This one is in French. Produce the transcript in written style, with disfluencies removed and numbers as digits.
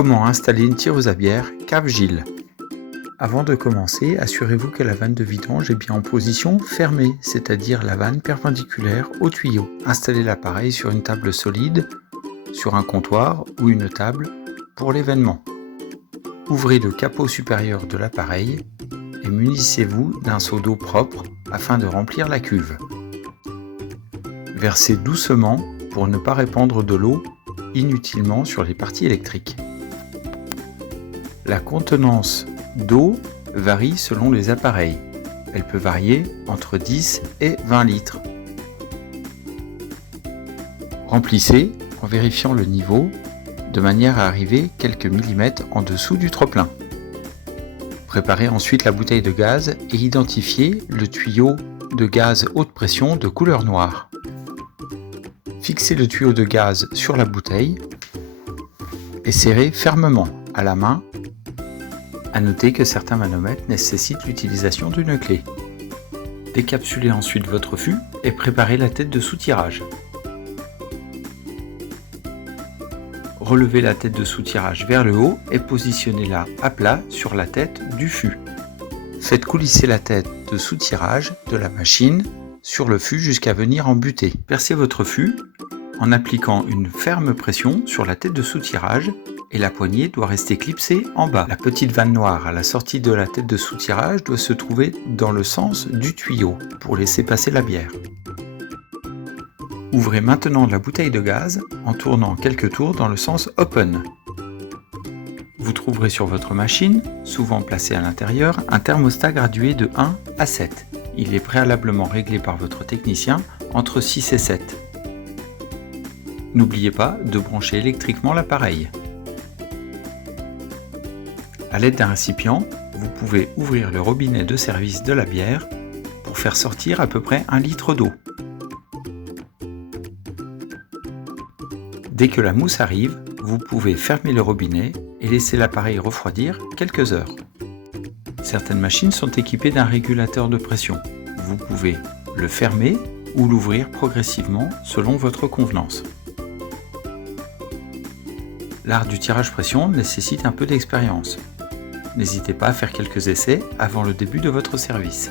Comment installer une tireuse à bière Cave Gilles? Avant de commencer, assurez-vous que la vanne de vidange est bien en position fermée, c'est-à-dire la vanne perpendiculaire au tuyau. Installez l'appareil sur une table solide, sur un comptoir ou une table pour l'événement. Ouvrez le capot supérieur de l'appareil et munissez-vous d'un seau d'eau propre afin de remplir la cuve. Versez doucement pour ne pas répandre de l'eau inutilement sur les parties électriques. La contenance d'eau varie selon les appareils. Elle peut varier entre 10 et 20 litres. Remplissez en vérifiant le niveau de manière à arriver quelques millimètres en dessous du trop-plein. Préparez ensuite la bouteille de gaz et identifiez le tuyau de gaz haute pression de couleur noire. Fixez le tuyau de gaz sur la bouteille et serrez fermement à la main. À noter que certains manomètres nécessitent l'utilisation d'une clé. Décapsulez ensuite votre fût et préparez la tête de soutirage. Relevez la tête de soutirage vers le haut et positionnez-la à plat sur la tête du fût. Faites coulisser la tête de soutirage de la machine sur le fût jusqu'à venir en butée. Percez votre fût en appliquant une ferme pression sur la tête de soutirage et la poignée doit rester clipsée en bas. La petite vanne noire à la sortie de la tête de soutirage doit se trouver dans le sens du tuyau pour laisser passer la bière. Ouvrez maintenant la bouteille de gaz en tournant quelques tours dans le sens open. Vous trouverez sur votre machine, souvent placé à l'intérieur, un thermostat gradué de 1 à 7. Il est préalablement réglé par votre technicien entre 6 et 7. N'oubliez pas de brancher électriquement l'appareil. À l'aide d'un récipient, vous pouvez ouvrir le robinet de service de la bière pour faire sortir à peu près 1 litre d'eau. Dès que la mousse arrive, vous pouvez fermer le robinet et laisser l'appareil refroidir quelques heures. Certaines machines sont équipées d'un régulateur de pression. Vous pouvez le fermer ou l'ouvrir progressivement selon votre convenance. L'art du tirage pression nécessite un peu d'expérience. N'hésitez pas à faire quelques essais avant le début de votre service.